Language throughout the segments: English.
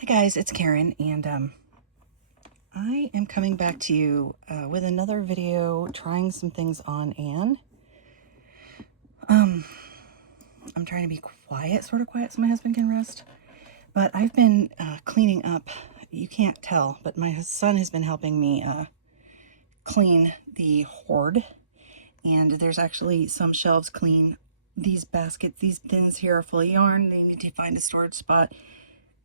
Hi guys, it's Karen, and I am coming back to you with another video trying some things on Anne. I'm trying to be quiet, sort of quiet, so my husband can rest. But I've been cleaning up. You can't tell, but my son has been helping me clean the hoard. And there's actually some shelves clean. These baskets, these bins here are full of yarn. They need to find a storage spot.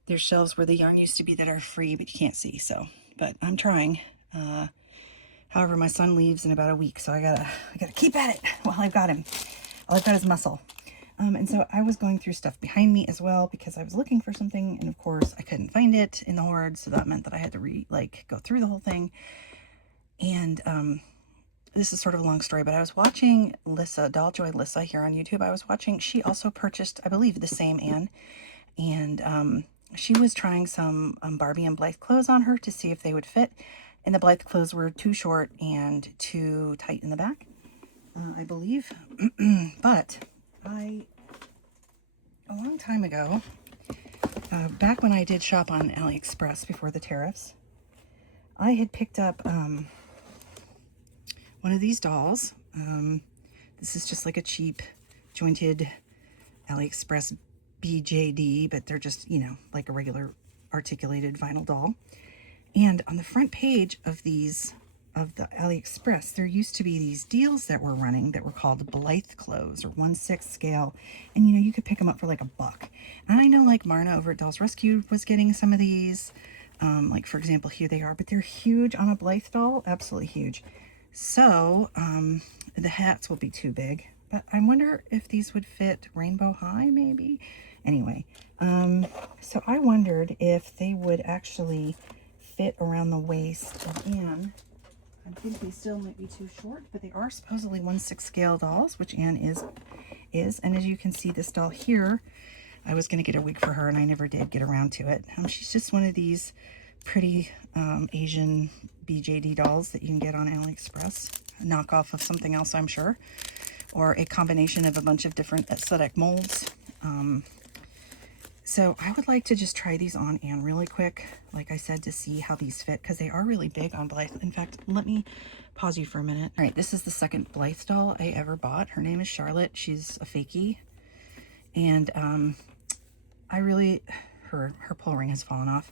There's shelves where the yarn used to be that are free, but you can't see, so, but I'm trying. However, my son leaves in about a week, so I gotta keep at it while I've got him. While I've got his muscle. And so I was going through stuff behind me as well because I was looking for something, and of course I couldn't find it in the hoard, so that meant that I had to go through the whole thing. And this is sort of a long story, but I was watching Lissa, Doll Joy Lissa here on YouTube. I was watching, she also purchased, I believe, the same Anne, and she was trying some Barbie and Blythe clothes on her to see if they would fit, and the Blythe clothes were too short and too tight in the back, I believe. But a long time ago, back when I did shop on AliExpress before the tariffs, I had picked up one of these dolls. This is just like a cheap jointed AliExpress BJD, but they're just, you know, like a regular articulated vinyl doll. And on the front page of these, of the AliExpress, there used to be these deals that were running that were called Blythe clothes, or 1/6 scale. And, you know, you could pick them up for like $1. And I know like Marna over at Dolls Rescue was getting some of these. Like, for example, here they are, but they're huge on a Blythe doll. Absolutely huge. So, the hats will be too big. But I wonder if these would fit rainbow high, maybe? Anyway, so I wondered if they would actually fit around the waist of Anne. I think they still might be too short, but they are supposedly 1/6 scale dolls, which Anne is. And as you can see, this doll here, I was going to get a wig for her, and I never did get around to it. She's just one of these pretty Asian BJD dolls that you can get on AliExpress. A knockoff of something else, I'm sure, or a combination of a bunch of different aesthetic molds. So I would like to just try these on Anne really quick, like I said, to see how these fit, because they are really big on Blythe. In fact, let me pause you for a minute. All right, this is the second Blythe doll I ever bought. Her name is Charlotte. She's a fakie. And I really, her pull ring has fallen off.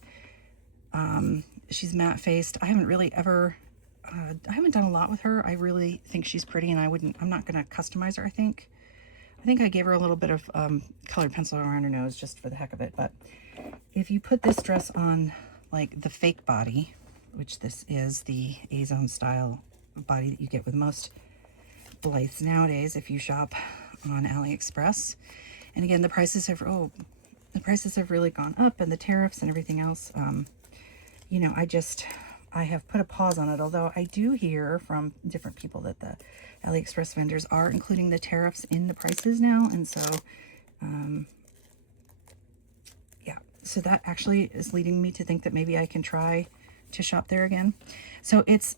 She's matte faced. I haven't really ever, I haven't done a lot with her. I really think she's pretty, and I'm not going to customize her, I think. I think I gave her a little bit of colored pencil around her nose just for the heck of it. But if you put this dress on like the fake body, which this is the A-zone style body that you get with most Blythes nowadays if you shop on AliExpress. And again, the prices have really gone up, and the tariffs and everything else. You know, I have put a pause on it, although I do hear from different people that the AliExpress vendors are including the tariffs in the prices now. And so, yeah, so that actually is leading me to think that maybe I can try to shop there again. So it's,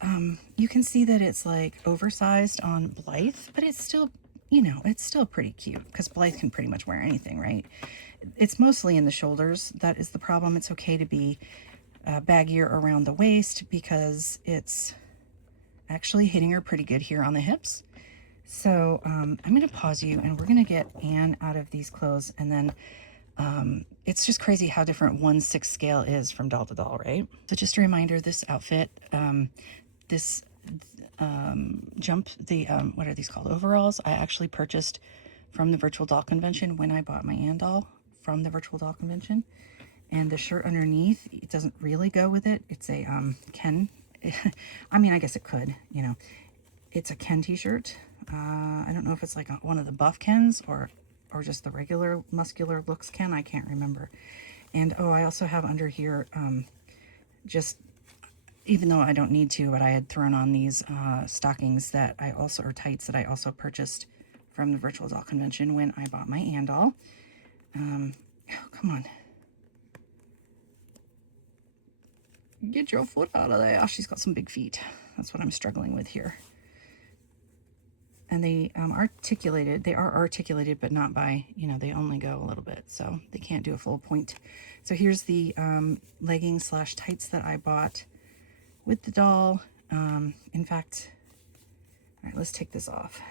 you can see that it's like oversized on Blythe, but it's still, you know, it's still pretty cute, because Blythe can pretty much wear anything, right? It's mostly in the shoulders. That is the problem. It's okay to be baggier around the waist, because it's actually hitting her pretty good here on the hips. So I'm going to pause you, and we're going to get Anne out of these clothes, and then it's just crazy how different 1/6 scale is from doll to doll, right? So just a reminder, this outfit, this what are these called, overalls, I actually purchased from the virtual doll convention when I bought my Anne doll from the virtual doll convention. And the shirt underneath, it doesn't really go with it. It's a Ken. I mean, I guess it could, you know. It's a Ken t-shirt. I don't know if it's like one of the buff Kens or just the regular muscular looks Ken. I can't remember. And oh, I also have under here, just, even though I don't need to, but I had thrown on these stockings that I also, or tights that I also purchased from the virtual doll convention when I bought my Anne doll. Oh, come on. Get your foot out of there. She's got some big feet. That's what I'm struggling with here. And they they are articulated, but not by, you know, they only go a little bit, so they can't do a full point. So here's the leggings slash tights that I bought with the doll. In fact, all right, let's take this off.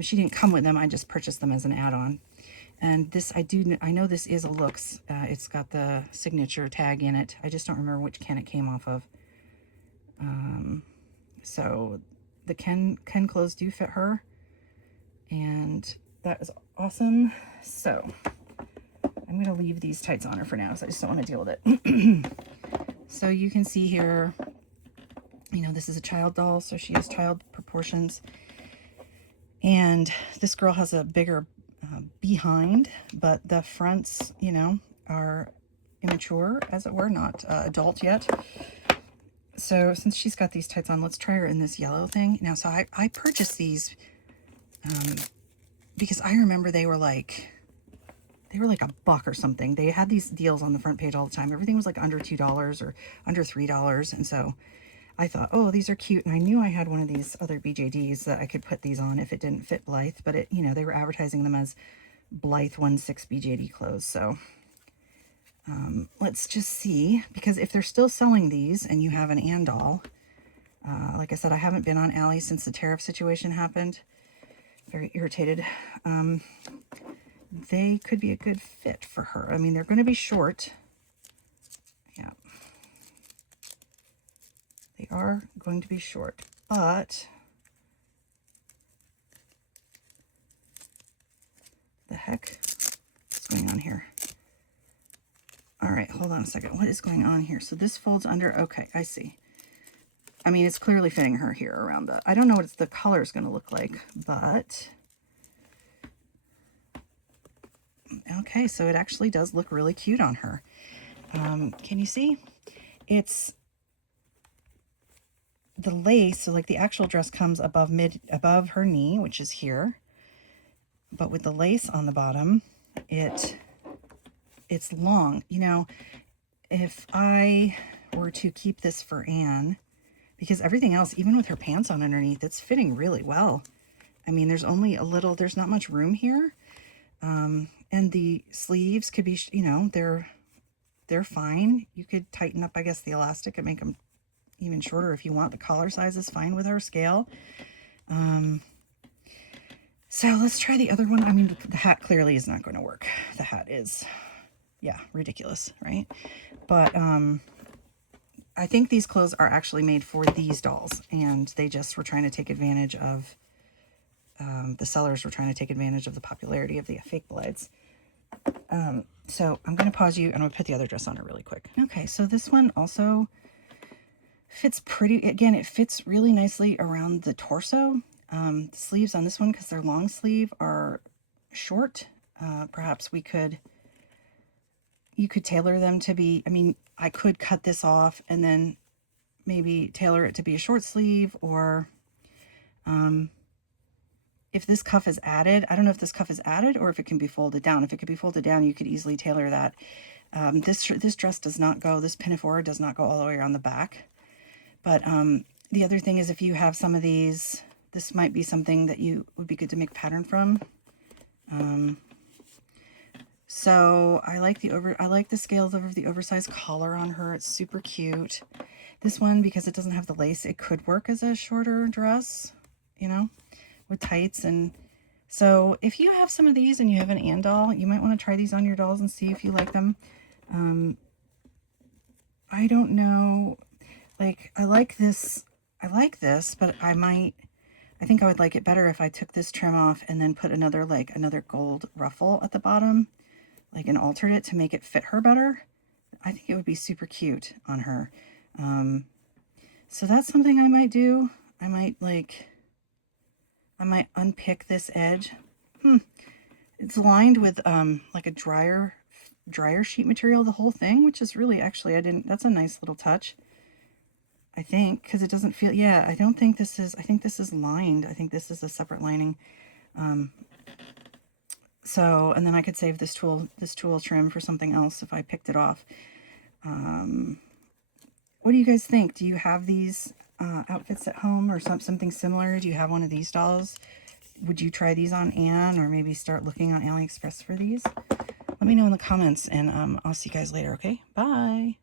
She didn't come with them, I just purchased them as an add-on. And this, I know this is a Looks. It's got the signature tag in it. I just don't remember which can it came off of. So the Ken clothes do fit her, and that is awesome. So I'm going to leave these tights on her for now, so I just don't want to deal with it. So you can see here, you know, this is a child doll, so she has child proportions. And this girl has a bigger behind, but the fronts, you know, are immature, as it were, not adult yet. So since she's got these tights on, let's try her in this yellow thing. Now, so I purchased these because I remember they were like $1 or something. They had these deals on the front page all the time. Everything was like under $2 or under $3. And so I thought, oh, these are cute. And I knew I had one of these other BJDs that I could put these on if it didn't fit Blythe. But it, you know, they were advertising them as Blythe 1/6 BJD clothes. So let's just see, because if they're still selling these and you have an Anne doll, like I said, I haven't been on Ally since the tariff situation happened. Very irritated. They could be a good fit for her. I mean, they're going to be short. Yeah. They are going to be short, but the heck is going on here? All right, hold on a second. What is going on here? So this folds under. Okay, I see. I mean, it's clearly fitting her here around the, I don't know what the color is going to look like, but okay, so it actually does look really cute on her. Can you see? It's the lace, so like the actual dress comes above her knee, which is here, but with the lace on the bottom, it's long. You know, if I were to keep this for Anne, because everything else, even with her pants on underneath, it's fitting really well. I mean, there's only a little, there's not much room here. And the sleeves could be, you know, they're fine. You could tighten up, I guess, the elastic and make them even shorter if you want. The collar size is fine with her scale. So let's try the other one. I mean, the hat clearly is not going to work. The hat is, yeah, ridiculous, right? But I think these clothes are actually made for these dolls, and they just were trying to take advantage of, the sellers were trying to take advantage of the popularity of the fake Blythes. So I'm going to pause you and I'll put the other dress on her really quick. Okay, so this one also fits pretty, again, it fits really nicely around the torso. The sleeves on this one, because they're long sleeve, are short. Perhaps you could tailor them to be, I mean, I could cut this off and then maybe tailor it to be a short sleeve, or if this cuff is added, I don't know if this cuff is added or if it can be folded down. If it could be folded down, you could easily tailor that. This dress does not go, this pinafore does not go all the way around the back. But the other thing is, if you have some of these, this might be something that you would be good to make pattern from. So I like the scales over the oversized collar on her. It's super cute. This one, because it doesn't have the lace, it could work as a shorter dress, you know, with tights. And so if you have some of these and you have an Anne doll, you might want to try these on your dolls and see if you like them. I don't know, like, I like this, but I think I would like it better if I took this trim off and then put another gold ruffle at the bottom, like, and altered it to make it fit her better. I think it would be super cute on her. So that's something I might do. I might unpick this edge. It's lined with like a dryer sheet material, the whole thing, which is really, actually, that's a nice little touch, I think, because it doesn't feel, yeah, I think this is lined. I think this is a separate lining. So, and then I could save this tool trim for something else if I picked it off. What do you guys think? Do you have these? outfits at home or something similar? Do you have one of these dolls? Would you try these on Anne, or maybe start looking on AliExpress for these? Let me know in the comments, and I'll see you guys later, okay? Bye!